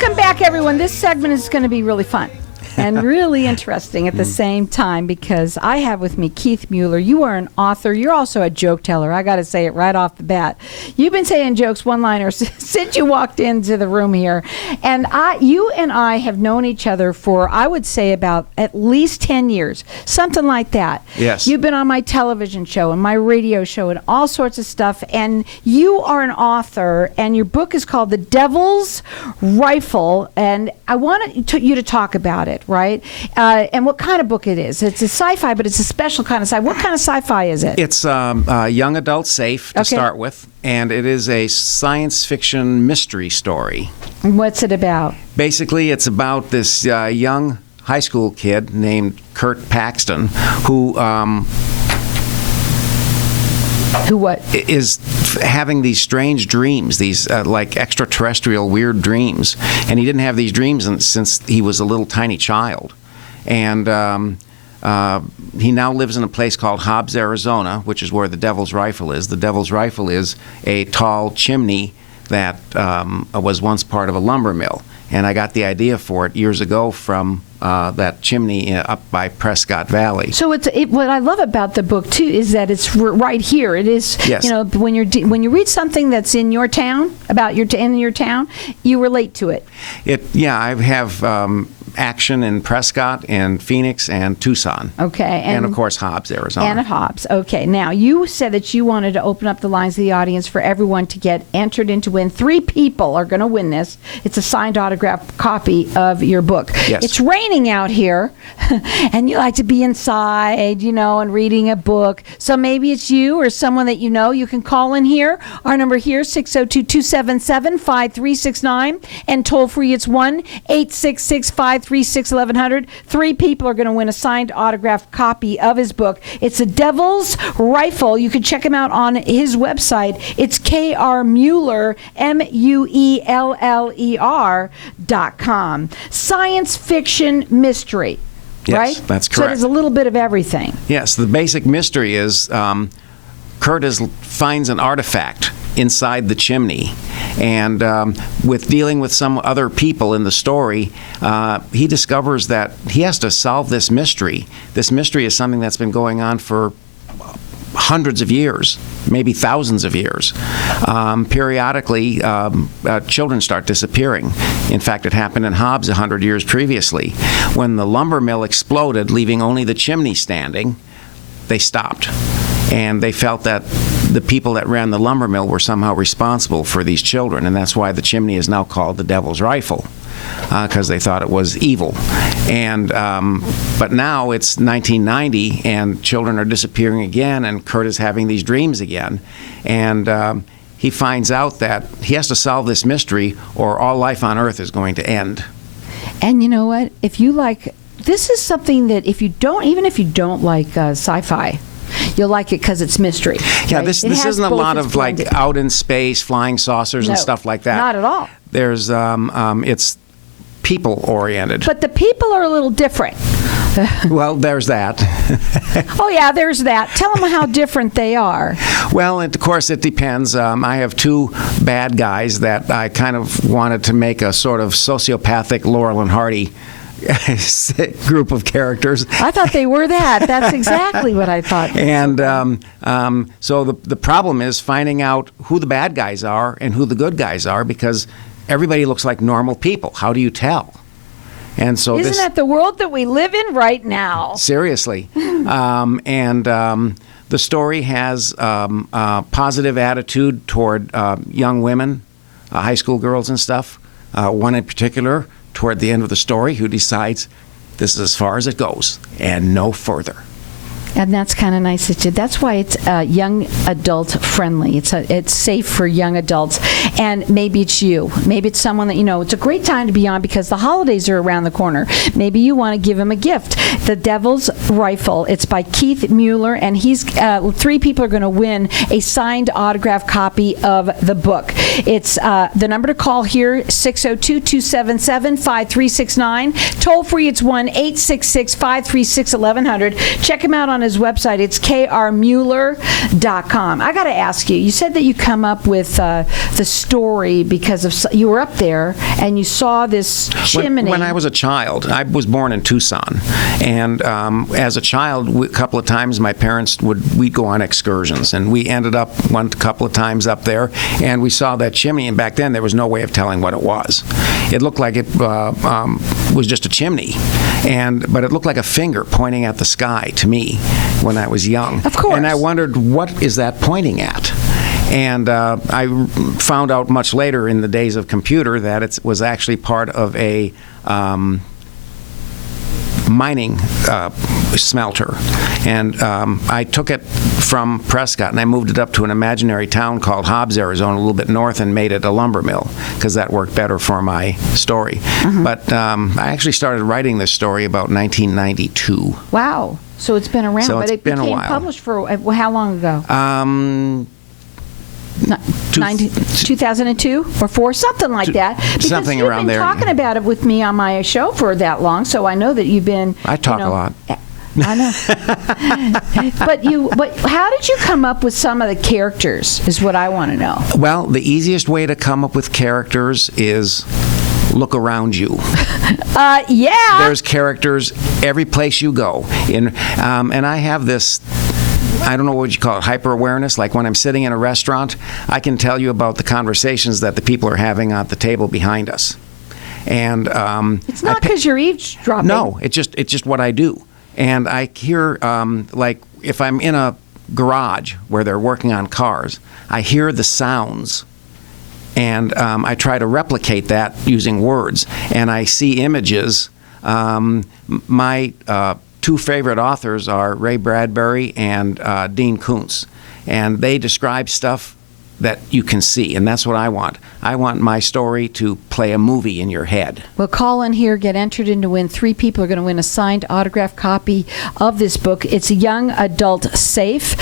Welcome back, everyone. This segment is going to be really fun and really interesting at the same time because I have with me Keith Mueller. You are an author. You're also a joke teller. I got to say it right off the bat. You've been saying jokes, one-liners since you walked into the room here. And you and I have known each other for, I would say, about at least 10 years, something like that. Yes. You've been on my television show and my radio show and all sorts of stuff. And you are an author, and your book is called The Devil's Rifle. And I wanted you to talk about it. Right? And what kind of book it is. It's a sci-fi, but it's a special kind of sci-fi. What kind of sci-fi is it? It's young adult safe to start with, and it is a science fiction mystery story. And what's it about? Basically, it's about this young high school kid named Kurt Paxton who what? Is having these strange dreams, these like extraterrestrial weird dreams. And he didn't have these dreams since he was a little tiny child. And he now lives in a place called Hobbs, Arizona, which is where the Devil's Rifle is. The Devil's Rifle is a tall chimney that was once part of a lumber mill. And I got the idea for it years ago from that chimney up by Prescott Valley. So what I love about the book too is that it's right here. It is, yes. You know, when you read something that's in your town about in your town, you relate to it. I have action in Prescott and Phoenix and Tucson. Okay, and of course Hobbs, Arizona. And at Hobbs. Okay, now you said that you wanted to open up the lines of the audience for everyone to get entered into win. 3 people are going to win this. It's a signed autographed copy of your book. Yes. It's raining out here, and you like to be inside, you know, and reading a book. So maybe it's you or someone that you know. You can call in here. Our number here, 602-277-5369, and toll free it's 1-866-536-1100. 3 people are going to win a signed autographed copy of his book. It's The Devil's Rifle. You can check him out on his website. It's krmueller, MUELLER.com. Science fiction mystery, yes, right? That's correct. So there's a little bit of everything. Yes, the basic mystery is Kurt finds an artifact inside the chimney, and with dealing with some other people in the story, he discovers that he has to solve this mystery. This mystery is something that's been going on for hundreds of years, maybe thousands of years. Periodically, children start disappearing. In fact, it happened in Hobbs 100 years previously. When the lumber mill exploded, leaving only the chimney standing, they stopped. And they felt that the people that ran the lumber mill were somehow responsible for these children, and that's why the chimney is now called the Devil's Rifle, because they thought it was evil. And but now it's 1990, and children are disappearing again, and Kurt is having these dreams again. And he finds out that he has to solve this mystery, or all life on Earth is going to end. And you know what? If you like, this is something that if you don't like sci-fi, you'll like it because it's mystery. Yeah, right? this isn't a lot of like out in space, flying saucers and stuff like that. Not at all. There's it's people oriented. But the people are a little different. Well, there's that. Oh yeah, there's that. Tell them how different they are. Well, of course, it depends. I have 2 bad guys that I kind of wanted to make a sort of sociopathic Laurel and Hardy group of characters. I thought they were that. That's exactly what I thought. And so the problem is finding out who the bad guys are and who the good guys are, because everybody looks like normal people. How do you tell? And so isn't that the world that we live in right now? Seriously. The story has a positive attitude toward young women, high school girls and stuff. One in particular, toward the end of the story, who decides this is as far as it goes and no further. And that's kind of nice. That's why it's young adult friendly. It's safe for young adults. And maybe it's you. Maybe it's someone that you know. It's a great time to be on because the holidays are around the corner. Maybe you want to give them a gift. The Devil's Rifle. It's by Keith Mueller, and he's 3 people are going to win a signed autographed copy of the book. It's the number to call here, 602-277-5369. Toll free, it's 1-866-536-1100. Check him out on on his website. It's krmueller.com. I got to ask you, you said that you come up with the story because of you were up there and you saw this chimney. When I was a child, I was born in Tucson, and as a child, a couple of times my parents we'd go on excursions, and we ended up one couple of times up there, and we saw that chimney, and back then there was no way of telling what it was. It looked like it was just a chimney, but it looked like a finger pointing at the sky to me when I was young. Of course. And I wondered, what is that pointing at? And I found out much later in the days of computer that it was actually part of a mining smelter. And I took it from Prescott and I moved it up to an imaginary town called Hobbs, Arizona, a little bit north, and made it a lumber mill because that worked better for my story. But I actually started writing this story about 1992. Wow. So it's been around, So but it's it been a became while. published for how long ago? 2002 or 4, something like that. Because something you've around been there. talking about it with me on my show for that long, so I know that you've been. I talk a lot. I know. But how did you come up with some of the characters? Is what I want to know. Well, the easiest way to come up with characters is look around you. Yeah. There's characters every place you go. And I have this, I don't know what you call it, hyper-awareness. Like when I'm sitting in a restaurant, I can tell you about the conversations that the people are having at the table behind us. And it's not because you're eavesdropping. No, it's just what I do. And I hear, like, if I'm in a garage where they're working on cars, I hear the sounds. And I try to replicate that using words. And I see images. My two favorite authors are Ray Bradbury and Dean Koontz. And they describe stuff that you can see, and that's what I want. I want my story to play a movie in your head. Well, call in here, get entered in to win. 3 people are going to win a signed autographed copy of this book. It's young adult safe.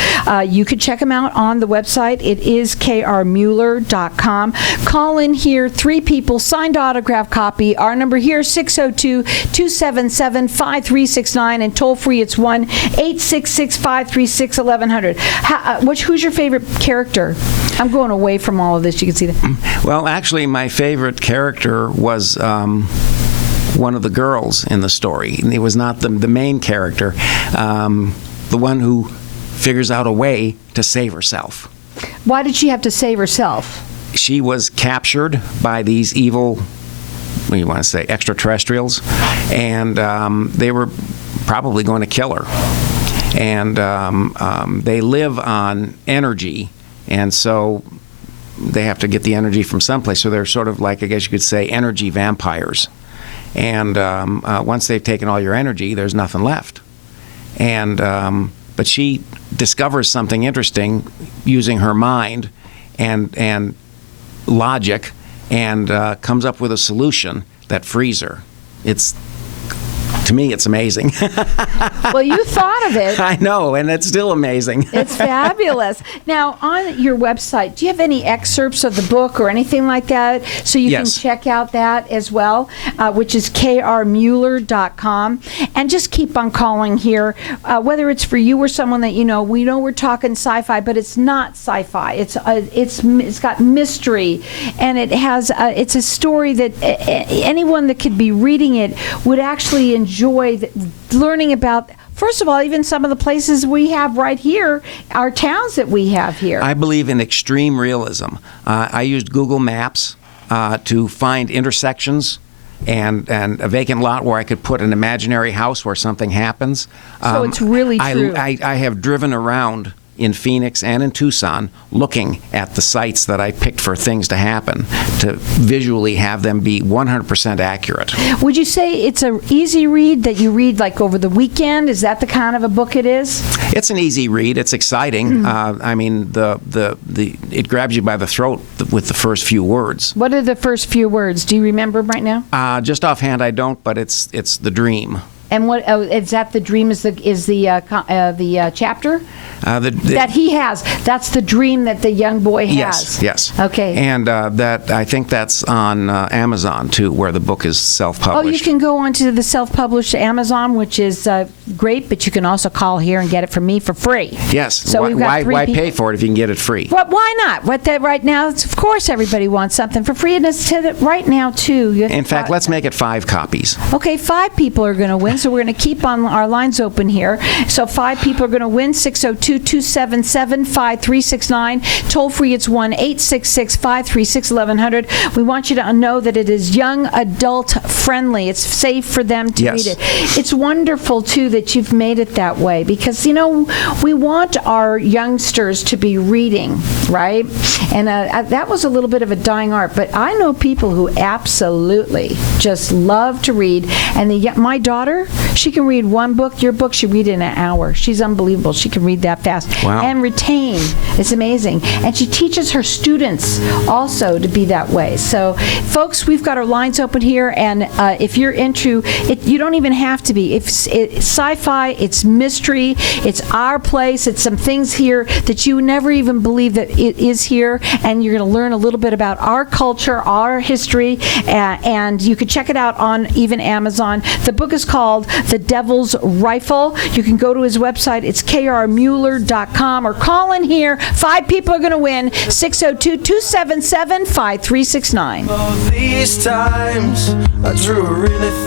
You can check them out on the website. It is krmueller.com. Call in here, 3 people, signed autographed copy. Our number here, 602-277-5369, and toll free, it's 1-866-536-1100. Who's your favorite character? I'm going away from all of this. You can see that. Well, actually, my favorite character was one of the girls in the story. It was not the main character, the one who figures out a way to save herself. Why did she have to save herself? She was captured by these evil, what do you want to say, extraterrestrials, and they were probably going to kill her. And they live on energy. And so they have to get the energy from someplace. So they're sort of like, I guess you could say, energy vampires. And once they've taken all your energy, there's nothing left. And but she discovers something interesting using her mind and logic, and comes up with a solution that frees her. To me, it's amazing. Well, you thought of it. I know, and it's still amazing. It's fabulous. Now, on your website, do you have any excerpts of the book or anything like that? So you Yes. can check out that as well, which is krmueller.com. And just keep on calling here, whether it's for you or someone that you know. We know we're talking sci-fi, but it's not sci-fi. It's got mystery, and it's a story that anyone that could be reading it would actually enjoy learning about. First of all, even some of the places we have right here, our towns that we have here. I believe in extreme realism. I used Google Maps to find intersections and a vacant lot where I could put an imaginary house where something happens. So it's really true. I have driven around in Phoenix and in Tucson looking at the sites that I picked for things to happen to visually have them be 100% accurate. Would you say it's an easy read that you read like over the weekend? Is that the kind of a book it is? It's an easy read. It's exciting. I mean, it grabs you by the throat with the first few words. What are the first few words? Do you remember them right now? Just offhand, I don't, but it's the dream. And what is that? The dream is the chapter that he has. That's the dream that the young boy has. Yes. Okay. And that I think that's on Amazon too, where the book is self-published. Oh, you can go onto the self-published Amazon, which is great, but you can also call here and get it from me for free. Yes. So we've got why three pay people. for it if you can get it free? Well, why not? Right now, of course, everybody wants something for free, and it's right now too. In fact, let's make it 5 copies. Okay, 5 people are going to win, so we're going to keep on our lines open here. So 5 people are going to win. 602-277-5369. Toll free, it's 1-866-536-1100. We want you to know that it is young adult friendly. It's safe for them to read it. It's wonderful too that you've made it that way, because we want our youngsters to be reading, right? And that was a little bit of a dying art, but I know people who absolutely just love to read. And my daughter, she can read one book. Your book, she read in an hour. She's unbelievable. She can read that fast. Wow. And retain. It's amazing. And she teaches her students also to be that way. So, folks, we've got our lines open here, and if you're into it, you don't even have to be. It's sci-fi, it's mystery, it's our place, it's some things here that you never even believe that it is here, and you're going to learn a little bit about our culture, our history, and you can check it out on even Amazon. The book is called The Devil's Rifle. You can go to his website. It's krmueller.com, or call in here. 5 people are going to win. 602-277-5369. These times I drew a really thin